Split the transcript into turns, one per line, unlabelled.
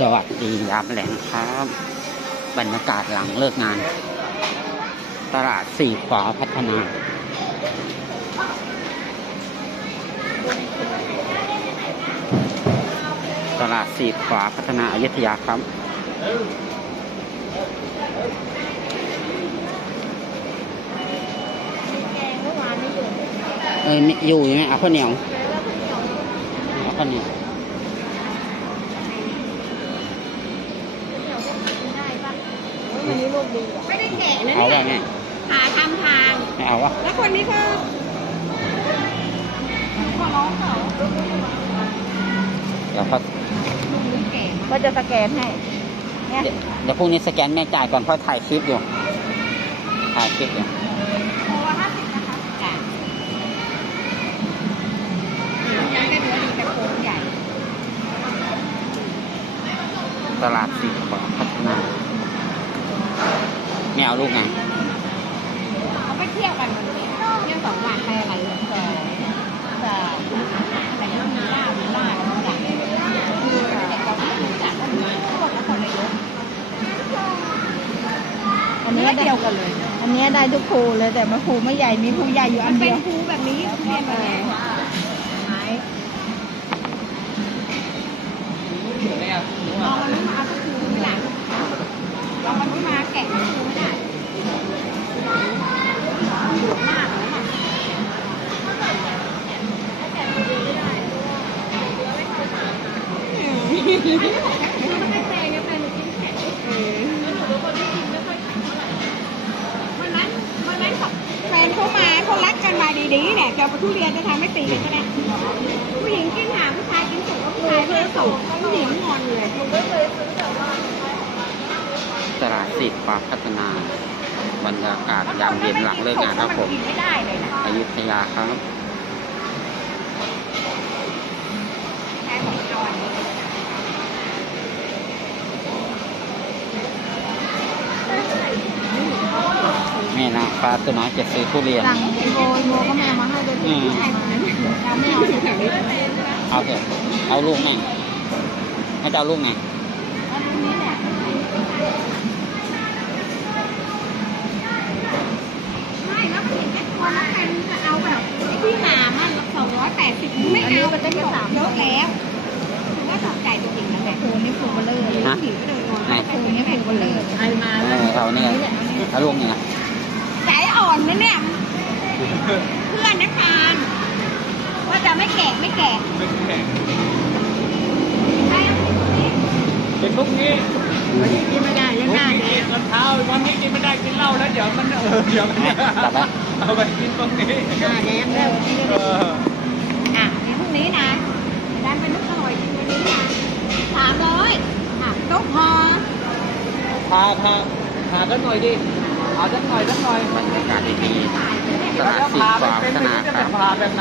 สวัสดียามแหลงครับ บรรยากาศหลังเลิกงาน ตลาดสี่ขวาพัฒนา ตลาดสี่ขวาพัฒนาอยุธยาครับเออมีอยู่ไหมเอาข้าวเหนียวเอาข้าวเหนียว
วันนี้ลูกดีอะ
ไม่ได้แกะนะ
เอา
เนี่
ว่ายไง
หาทำทาง
ไม่เอาวะ
แล้วคนนี้ก็ขอร้องเขา
เดี๋ยวเขา
ลูกนี้แก่มาก
ก็จะสแกนให้เนี่ย
เดี๋ยวเดี๋ยวพรุ่งนี้สแกนแม่จ่ายก่อนเพราะถ่ายคลิปอยู่ ถ่ายคลิปอยู่
โลละห้าสิบนะคะจ้ะยังได้เนื้อดีแต่โครงใหญ่
ตลาดสี่ขวาพัฒนา ไม่เอาลูกไง
เขาไปเที่ยวกันวันนี้เที่ยวสองวันไปอะไรเลยแต่แต่แต่ก็มีล่ามีล่าแล้วมีล่าคือเด็กเราไม่รู้จักกันมาเขาบอกว่าคนเลย
อันนี้
เดียวกันเลย
อันนี้ได้ทุกภูเลยแต่มาภูไม่ใหญ่มีภูใหญ่อยู่อั
น
เดี
เป็น
ยว
ภูแบบนี้เรียนแบบนี้
ไม้
ลองมันไม่มาเอาภูไม่ได้ลองมันไม่มา แกะภูไม่ได้มากเลยค่ะวันนั้นวันนั้นแฟนเขามาเขารักกันมาดีๆเนี่ยจะเอาทุเรียนจะทำให้ตีกันก็ได้ผู้หญิงกินหางผู้ชายกินสุกผู้ชายไม่สุกผู้หญิงงอนเลย
ตลาดสี่ขวาพัฒนา บรรยากาศยามเย็นหลังเลิกงานครับผม
กินไม่ได้เลยนะ
อยุธยาครับ
แค่ของเอาอันนี้
แม่นางฟ้าตัวน้อยจะซื้อทุเรียน
หลังโบยโบก็แม่มาให้ด้วย
อืม
เราไม่เอาแถวนี้
เอาเถอะเอาลูกแม่งให้เจ้าลูกไง
ไม่แล้วผู้หญิงแค่คนละกันจะเอาแบบไอ้ที่หนามันส องร้อยแปดสิบไม่เอามันจะแค่สามเยอะแล้วคือว่าสนใจจริงๆนะแม่
ภูนี่ภูเบลเลอร์เลย
ฮะ
ผู้หญิงก็เลยงอน
ไหน
ภูนี่ภูเบลเลอร์ใครมา
เออเอาเนี่ยเอาลูกนี่นะ
ใจอ่อนนะเนี่ยเพื่อนนะคานว่าจะไม่แกะไม่แกะใช่เอาสิ
เป็นพวกนี้
วันนี้กินไม่ได้
พ
ยั
ว
ง
ก
หน้า
นี้
แด
กิ
ง
นตอนเช้าวันนี้กินไม่ได้กินเหล้าแล้วเดี๋ยวมันเออเดี๋ยวมัน
จับไว้
เอาไปกินพวกนี้
หน้าแดงแล้ว
เออ
อะมีพรุ่งนี้นะดันเป็นลูกอร่อยจริงวันนี้นะสามร้อยอะตุ๊กพอ
พาพาพากันหน่อยดิเอาสักหน่อยสักหน่อย
บรรยากาศดีๆต
แล้ว
ลาดสี่
พา
ข
ไป
วา
เป็
พั
น
ฒ
ไม่
นา
รู้จะ
ครับ
พาแบบไหน